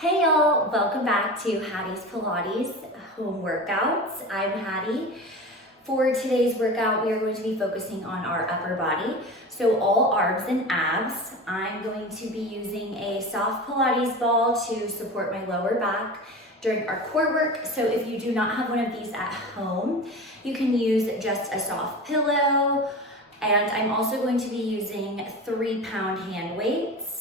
Hey y'all, welcome back to Hattie's Pilates home workouts. I'm Hattie. For today's workout, we are going to be focusing on our upper body. So all arms and abs. I'm going to be using a soft Pilates ball to support my lower back during our core work. So if you do not have one of these at home, you can use just a soft pillow. And I'm also going to be using 3-pound hand weights.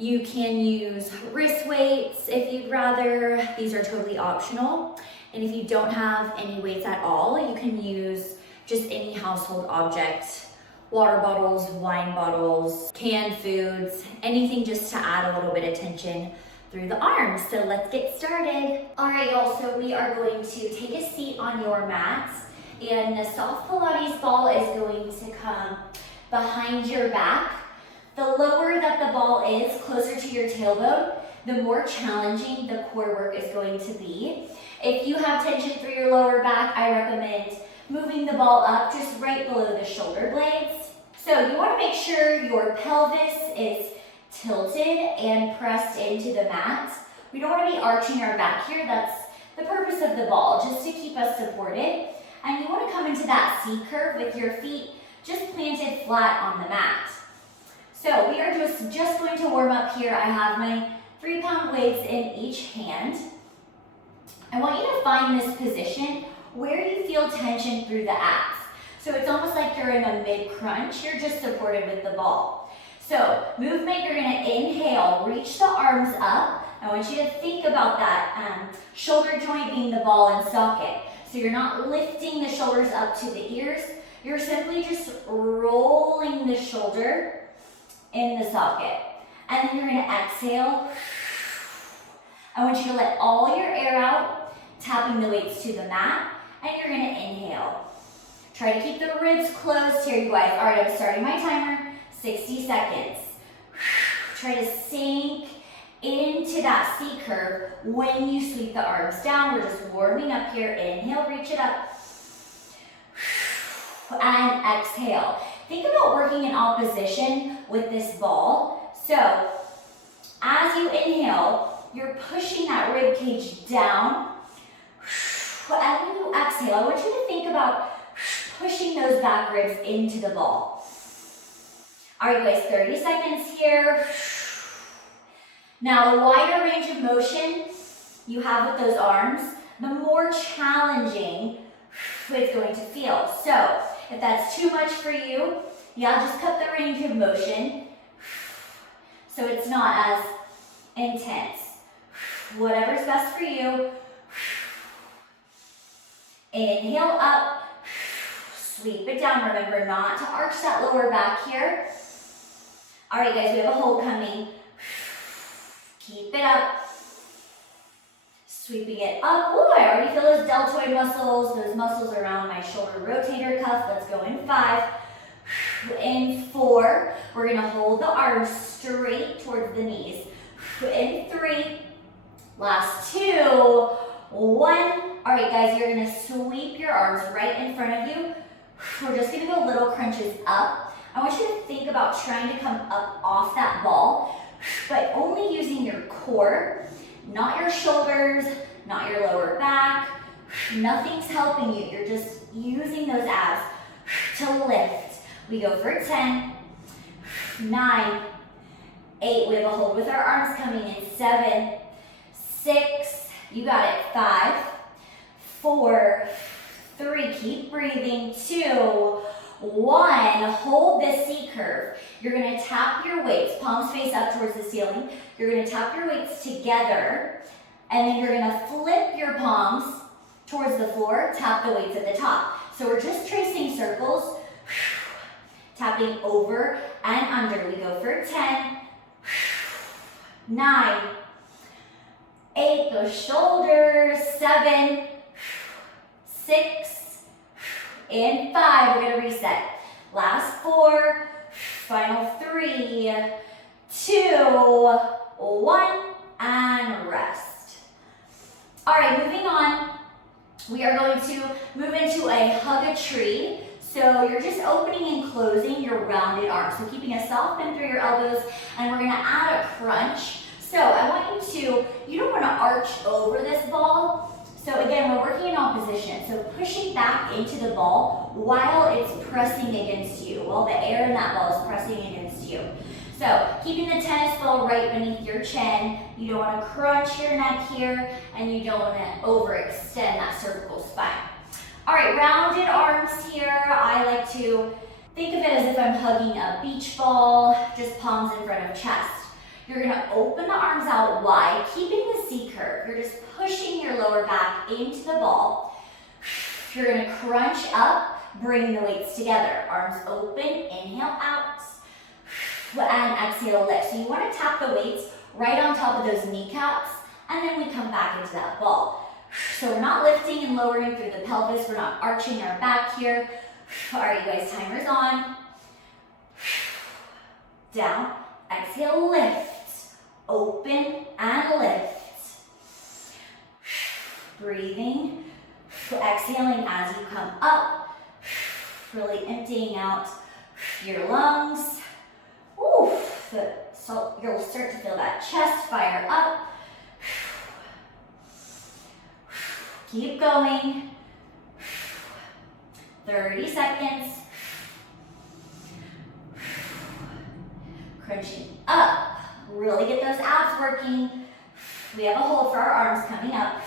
You can use wrist weights if you'd rather. These are totally optional. And if you don't have any weights at all, you can use just any household object, water bottles, wine bottles, canned foods, anything just to add a little bit of tension through the arms. So let's get started. All right, y'all, so we are going to take a seat on your mat, and the soft Pilates ball is going to come behind your back. The lower that the ball is, closer to your tailbone, the more challenging the core work is going to be. If you have tension through your lower back, I recommend moving the ball up just right below the shoulder blades. So you want to make sure your pelvis is tilted and pressed into the mat. We don't want to be arching our back here. That's the purpose of the ball, just to keep us supported. And you want to come into that C curve with your feet just planted flat on the mat. So we are just going to warm up here. I have my 3-pound weights in each hand. I want you to find this position where you feel tension through the abs. So it's almost like you're in a mid-crunch. You're just supported with the ball. So movement, you're gonna inhale, reach the arms up. I want you to think about that shoulder joint being the ball and socket. So you're not lifting the shoulders up to the ears. You're simply just rolling the shoulder in the socket. And then you're gonna exhale. I want you to let all your air out, tapping the weights to the mat, and you're gonna inhale. Try to keep the ribs closed here, you guys. All right, I'm starting my timer, 60 seconds. Try to sink into that C curve when you sweep the arms down. We're just warming up here. Inhale, reach it up. And exhale. Think about working in opposition with this ball. So as you inhale, you're pushing that rib cage down. And when you exhale, I want you to think about pushing those back ribs into the ball. All right, guys, 30 seconds here. Now, the wider range of motion you have with those arms, the more challenging it's going to feel. So if that's too much for you, yeah, just cut the range of motion so it's not as intense. Whatever's best for you. Inhale up, sweep it down. Remember not to arch that lower back here. All right, guys, we have a hold coming. Keep it up. Sweeping it up. Oh, I already feel those deltoid muscles, those muscles around my shoulder rotator cuff. Let's go in 5. In 4, we're gonna hold the arms straight towards the knees. In 3, last 2, 1. All right, guys, you're gonna sweep your arms right in front of you. We're just gonna go little crunches up. I want you to think about trying to come up off that ball, but only using your core, not your shoulders, not your lower back. Nothing's helping you. You're just using those abs to lift. We go for 10, 9, 8. We have a hold with our arms coming in. 7, 6. You got it. 5, 4, 3. Keep breathing. 2, 1. Hold this C curve. You're going to tap your weights, palms face up towards the ceiling. You're going to tap your weights together, and then you're going to flip your palms towards the floor, tap the weights at the top. So we're just tracing circles, tapping over and under. We go for 10, 9, 8, those shoulders, 7, 6, and 5. We're going to reset. Last 4, final 3, 2, 1, and rest. All right, moving on. We are going to move into a hug a tree. So you're just opening and closing your rounded arms. So keeping a soft bend through your elbows, and we're gonna add a crunch. So I want you don't want to arch over this ball. So again, we're working in opposition. So pushing back into the ball while it's pressing against you, while the air in that ball is pressing against you. So keeping the tennis ball right beneath your chin. You don't want to crunch your neck here, and you don't want to overextend that cervical spine. All right, rounded arms here. I like to think of it as if I'm hugging a beach ball, just palms in front of chest. You're gonna open the arms out wide, keeping the C curve. You're just pushing your lower back into the ball. You're gonna crunch up, bring the weights together. Arms open, inhale out, and exhale lift. So you wanna tap the weights right on top of those kneecaps, and then we come back into that ball. So we're not lifting and lowering through the pelvis, we're not arching our back here. All right, you guys, timer's on. Down, exhale, lift. Open and lift. Breathing, exhaling as you come up, really emptying out your lungs. Ooh, so you'll start to feel that chest fire up. Keep going. 30 seconds. Crunching up. Really get those abs working. We have a hold for our arms coming up.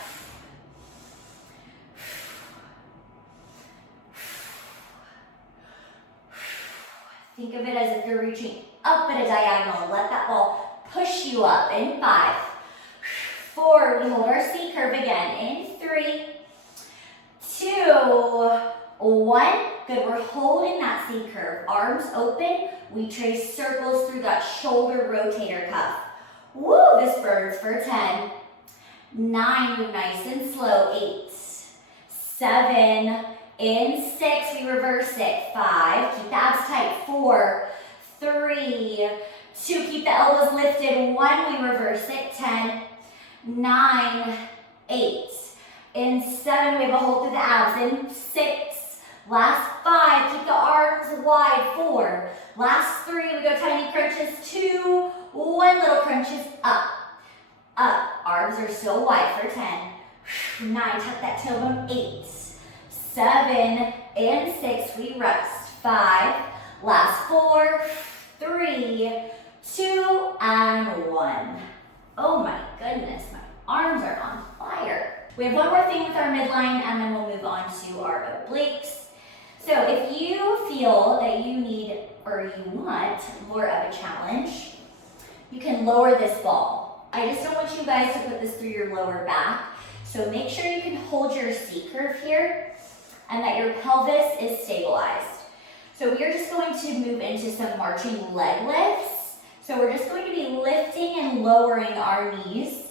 Think of it as if you're reaching up at a diagonal. Let that ball push you up in 5, 4, we hold our C curve again in 3, 2, 1. Good, we're holding that C curve. Arms open, we trace circles through that shoulder rotator cuff. Woo, this burns for 10, 9, move nice and slow, 8, 7, in 6, we reverse it, 5, keep the abs tight, 4, 3, 2, keep the elbows lifted, 1, we reverse it, 10, 9, 8, in 7, we have a hold through the abs, in 6, last 5, keep the arms wide, 4, last 3, we go tiny crunches, 2, 1, little crunches, up, arms are still wide for 10, 9, tuck that tailbone, 8, 7, and 6, we rest, 5, last 4, 3, 2, and 1. Oh my goodness, my arms are on fire. We have one more thing with our midline, and then we'll move on to our obliques. So if you feel that you need or you want more of a challenge, you can lower this ball. I just don't want you guys to put this through your lower back. So make sure you can hold your C curve here and that your pelvis is stabilized. So we're just going to move into some marching leg lifts. So we're just going to be lifting and lowering our knees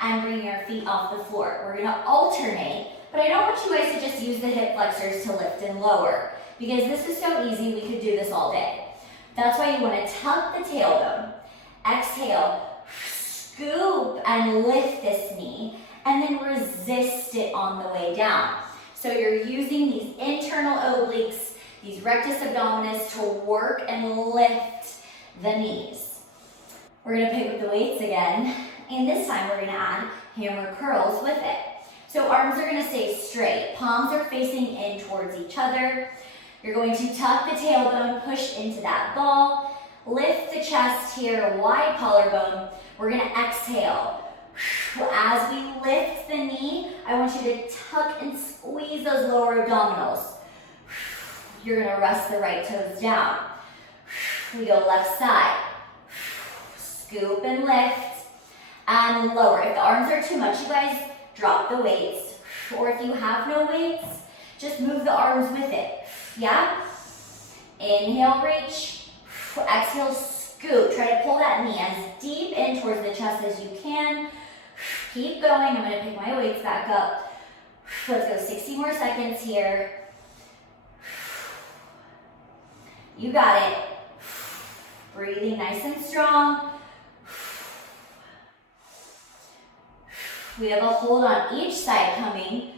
and bringing our feet off the floor. We're gonna alternate, but I don't want you guys to just use the hip flexors to lift and lower, because this is so easy, we could do this all day. That's why you wanna tuck the tailbone, exhale, scoop and lift this knee, and then resist it on the way down. So you're using these internal obliques, these rectus abdominis to work and lift the knees. We're gonna pick up the weights again, and this time we're gonna add hammer curls with it. So arms are gonna stay straight, palms are facing in towards each other. You're going to tuck the tailbone, push into that ball, lift the chest here, wide collarbone. We're gonna exhale. As we lift the knee, I want you to tuck and squeeze those lower abdominals. You're gonna rest the right toes down. We go left side. Scoop and lift and lower. If the arms are too much, you guys drop the weights. Or if you have no weights, just move the arms with it. Yeah? Inhale, reach. Exhale, scoop. Try to pull that knee as deep in towards the chest as you can. Keep going. I'm going to pick my weights back up. Let's go 60 more seconds here. You got it. Breathing nice and strong. We have a hold on each side coming.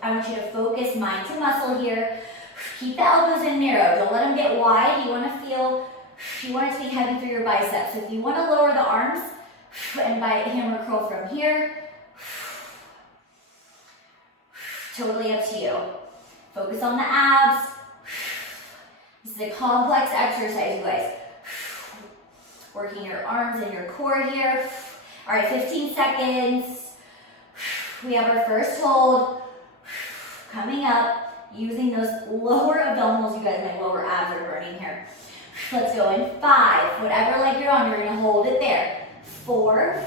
I want you to focus mind to muscle here. Keep the elbows in narrow. Don't let them get wide. You want it to be heavy through your biceps. So if you want to lower the arms, And by hammer curl from here. Totally up to you. Focus on the abs. This is a complex exercise, you guys. Working your arms and your core here. All right, 15 seconds. We have our first hold. Coming up, using those lower abdominals, you guys, my lower abs are burning here. Let's go in 5. Whatever leg you're on, you're gonna hold it there. 4.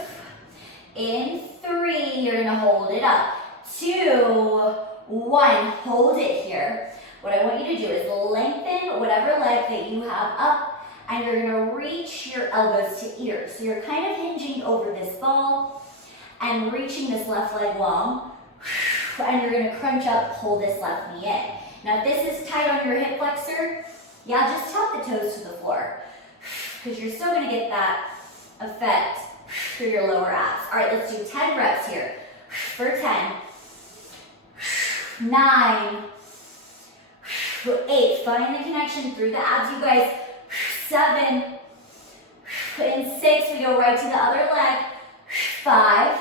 In 3, you're gonna hold it up. 2, 1, hold it here. What I want you to do is lengthen whatever leg that you have up, and you're gonna reach your elbows to ears. So you're kind of hinging over this ball and reaching this left leg long, and you're gonna crunch up, pull this left knee in. Now if this is tight on your hip flexor, yeah, just tap the toes to the floor, because you're still gonna get that effect through your lower abs. All right, let's do 10 reps here. For 10, 9, 8, find the connection through the abs, you guys. 7, in 6, we go right to the other leg. 5,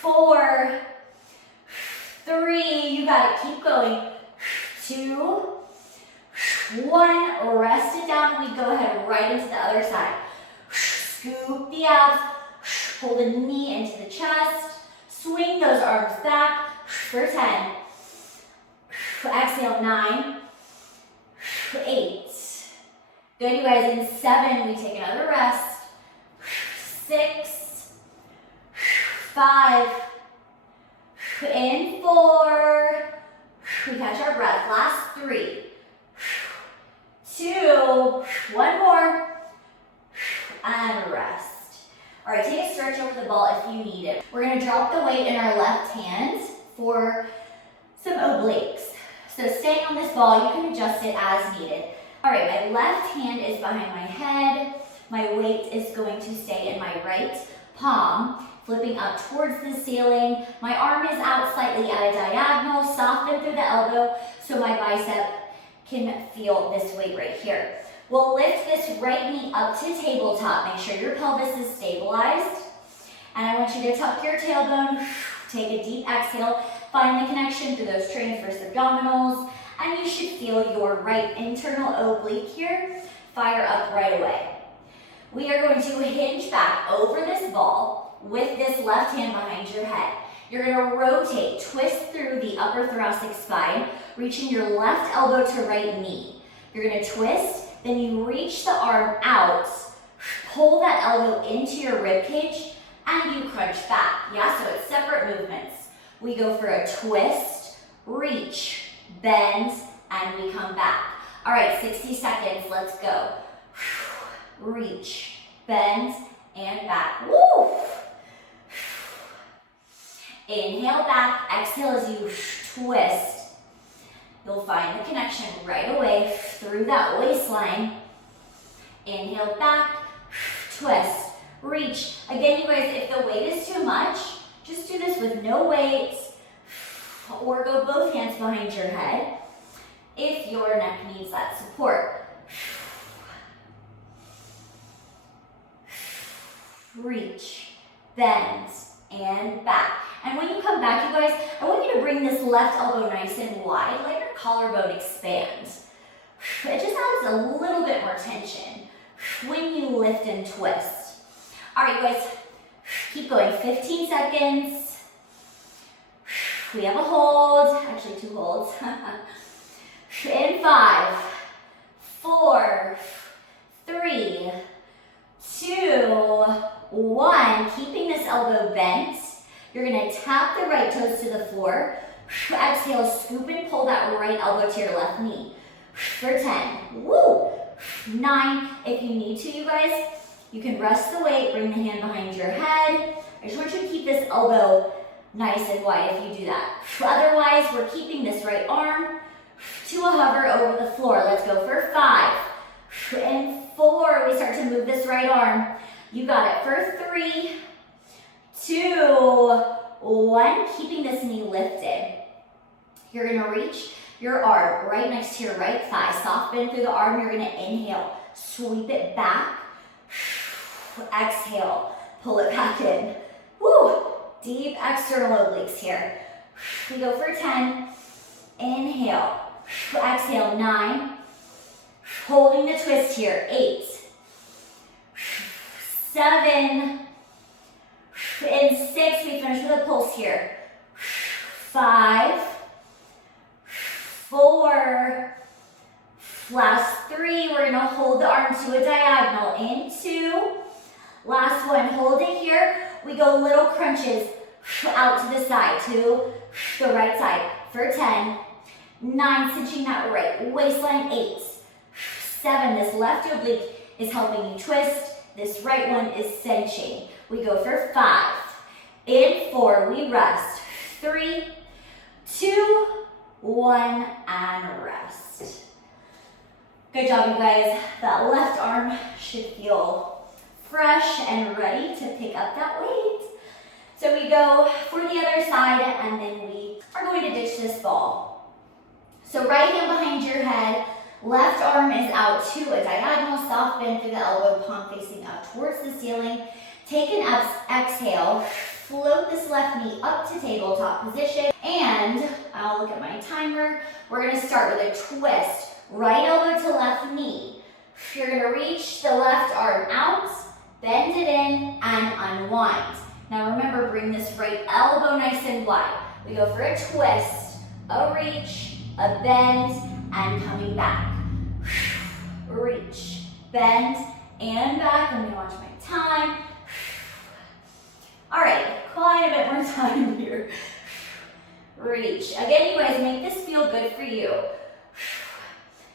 4, 3, you got it, keep going. 2, 1, rest it down. We go ahead right into the other side. Scoop the abs, pull the knee into the chest, swing those arms back for 10. Exhale, 9, 8. Good, you guys, in 7, we take another rest. 6, 5, in 4, we catch our breath. Last 3, 2, 1 more, and rest. All right, take a stretch over the ball if you need it. We're gonna drop the weight in our left hand for some obliques. So staying on this ball, you can adjust it as needed. All right, my left hand is behind my head. My weight is going to stay in my right palm, flipping up towards the ceiling. My arm is out slightly at a diagonal, soften through the elbow so my bicep can feel this weight right here. We'll lift this right knee up to tabletop. Make sure your pelvis is stabilized. And I want you to tuck your tailbone, take a deep exhale, find the connection through those transverse abdominals, and you should feel your right internal oblique here fire up right away. We are going to hinge back over this ball with this left hand behind your head. You're gonna rotate, twist through the upper thoracic spine, reaching your left elbow to right knee. You're gonna twist, then you reach the arm out, pull that elbow into your rib cage, and you crunch back. Yeah, so it's separate movements. We go for a twist, reach, bend, and we come back. All right, 60 seconds, let's go. Reach, bend, and back. Woo! Inhale back, exhale as you twist. You'll find the connection right away through that waistline. Inhale back, twist, reach. Again, you guys, if the weight is too much, just do this with no weight, or go both hands behind your head if your neck needs that support. Reach, bend, and back. And when you come back, you guys, I want you to bring this left elbow nice and wide, let your collarbone expand. It just adds a little bit more tension when you lift and twist. All right, you guys, keep going, 15 seconds. We have a hold, actually 2 holds. In 5, 4, 3, 2, 1. Keeping this elbow bent. You're gonna tap the right toes to the floor. Exhale, scoop and pull that right elbow to your left knee. For 10, woo! 9, if you need to, you guys, you can rest the weight, bring the hand behind your head. I just want you to keep this elbow nice and wide if you do that. Otherwise, we're keeping this right arm to a hover over the floor. Let's go for 5. And 4, we start to move this right arm. You got it for 3, 2, 1. Keeping this knee lifted. You're gonna reach your arm right next to your right thigh. Soft bend through the arm. You're gonna inhale, sweep it back. Exhale, pull it back in. Woo! Deep external obliques here. We go for 10. Inhale. Exhale, 9. Holding the twist here, 8. 7. In 6, we finish with a pulse here. 5. 4. Last 3, we're gonna hold the arm to a diagonal. In 2. Last one, hold it here. We go little crunches out to the side, to the right side for 10. 9, cinching that right waistline. 8. 7, this left oblique is helping you twist. This right one is cinching. We go for 5. In 4, we rest. 3, 2, 1, and rest. Good job, you guys. That left arm should feel fresh and ready to pick up that weight. So we go for the other side, and then we are going to ditch this ball. So right hand behind your head, left arm is out to a diagonal, soft bend through the elbow, palm facing up towards the ceiling. Take an exhale, float this left knee up to tabletop position, and I'll look at my timer. We're gonna start with a twist. Right elbow to left knee. You're gonna reach the left arm out, bend it in, and unwind. Now remember, bring this right elbow nice and wide. We go for a twist, a reach, a bend, and coming back. Reach, bend, and back. I'm gonna watch my time. All right, quite a bit more time here. Reach. Again, you guys, make this feel good for you.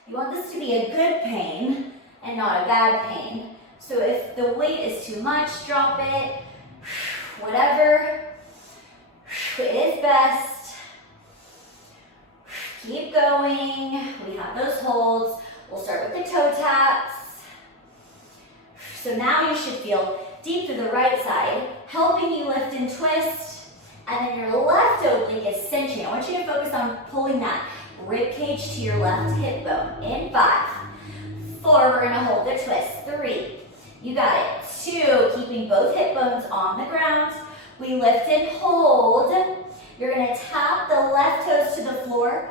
You want this to be a good pain and not a bad pain. So if the weight is too much, drop it. Whatever is best. Keep going. We have those holds. We'll start with the toe taps. So now you should feel deep to the right side, helping you lift and twist. And then your left oblique is cinching. I want you to focus on pulling that rib cage to your left hip bone. In 5. 4, we're gonna hold the twist. 3, you got it. 2, keeping both hip bones on the ground. We lift and hold. You're gonna tap the left toes to the floor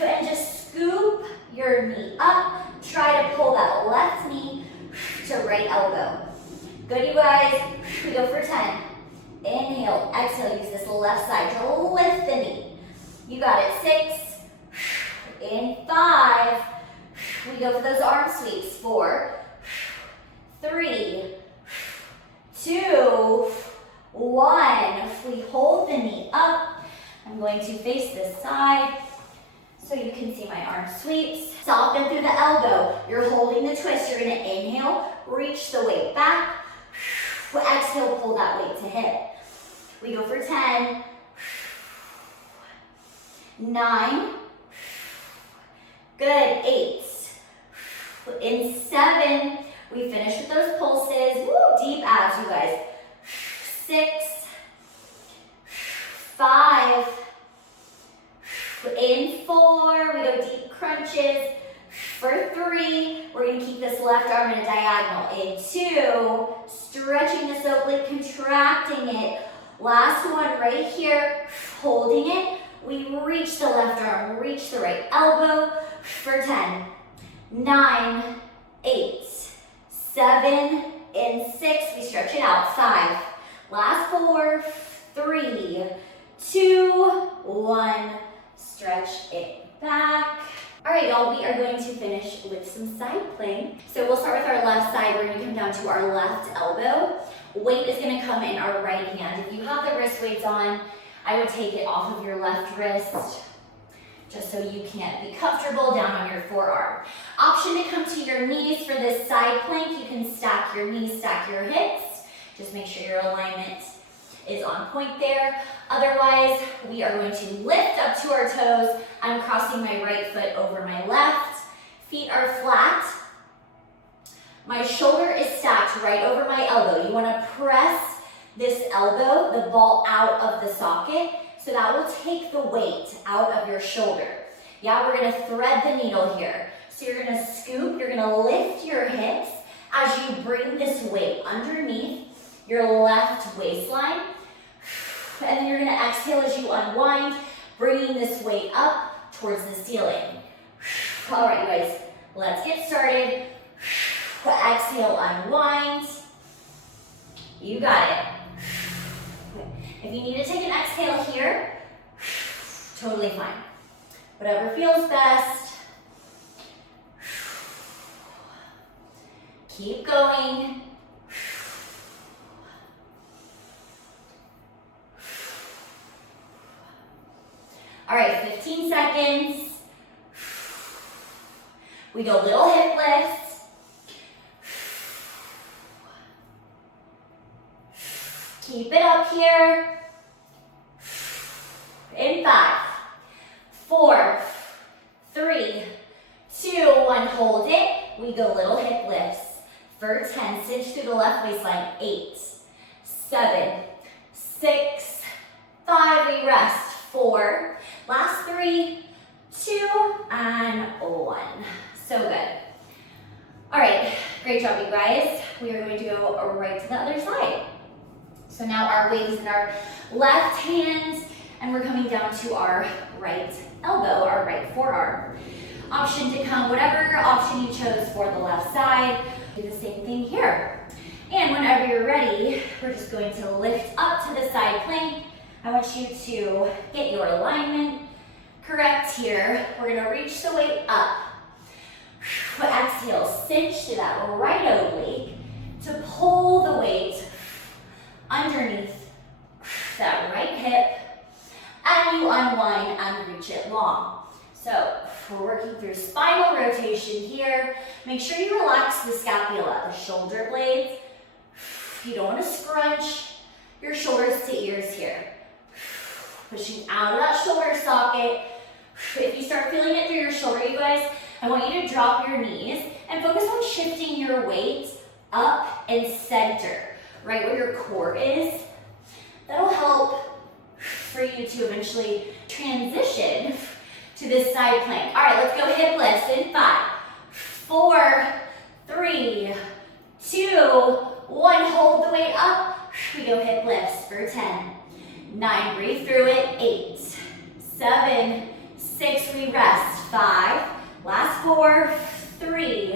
and just scoop your knee up. Try to pull that left knee to right elbow. Good, you guys. We go for 10. Inhale, exhale, use this left side to lift the knee. You got it. 6. In 5, we go for those arm sweeps. 4, 3, 2, 1. We hold the knee up. I'm going to face this side so you can see my arm sweeps. Soften through the elbow. You're holding the twist. You're going to inhale, reach the weight back. Exhale, pull that weight to hip. We go for 10, 9, good, 8. In 7, we finish with those pulses. Woo, deep abs, you guys. 6, 5. In 4, we go deep crunches. For 3, we're going to keep this left arm in a diagonal. In 2, stretching this oblique, contracting it. Last one right here, holding it. We reach the left arm, reach the right elbow. For 10, 9, 8, 7. In 6, we stretch it out. 5. Last 4, 3, 2, 1. Stretch it back. All right, y'all, we are going to finish with some side plank. So we'll start with our left side. We're gonna come down to our left elbow. Weight is gonna come in our right hand. If you have the wrist weights on, I would take it off of your left wrist, just so you can be comfortable down on your forearm. Option to come to your knees for this side plank. You can stack your knees, stack your hips. Just make sure your alignment is on point there. Otherwise, we are going to lift up to our toes. I'm crossing my right foot over my left. Feet are flat. My shoulder is stacked right over my elbow. You want to press this elbow, the ball out of the socket, so that will take the weight out of your shoulder. Yeah, we're going to thread the needle here. So you're going to scoop, you're going to lift your hips as you bring this weight underneath your left waistline. And then you're gonna exhale as you unwind, bringing this weight up towards the ceiling. All right, you guys, let's get started. Exhale, unwind. You got it. If you need to take an exhale here, totally fine. Whatever feels best. Keep going. All right, 15 seconds. We go little hip lifts. Keep it up here. In 5, 4, 3, 2, 1, hold it. We go little hip lifts. For 10, cinch through the left waistline. 8, 7, 6, 5, we rest. 4, last 3, 2, and 1. So good. All right, great job, you guys. We are going to go right to the other side. So now our weight is in our left hand, and we're coming down to our right elbow, our right forearm. Option to come, whatever option you chose for the left side. Do the same thing here. And whenever you're ready, we're just going to lift up to the side plank. I want you to get your alignment correct here. We're gonna reach the weight up. Exhale, cinch to that right oblique to pull the weight underneath that right hip, and you unwind and reach it long. So we're working through spinal rotation here. Make sure you relax the scapula, the shoulder blades. You don't want to scrunch your shoulders to ears here. Pushing out of that shoulder socket. If you start feeling it through your shoulder, you guys, I want you to drop your knees and focus on shifting your weight up and center, right where your core is. That'll help for you to eventually transition to this side plank. All right, let's go hip lifts in 5, 4, 3, 2, 1. Hold the weight up. We go hip lifts for 10, 9, breathe through it. 8, 7, 6, we rest. 5, last 4, 3,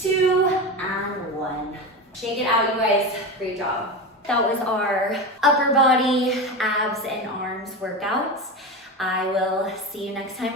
2, and 1. Shake it out, you guys. Great job. That was our upper body, abs, and arms workouts. I will see you next time.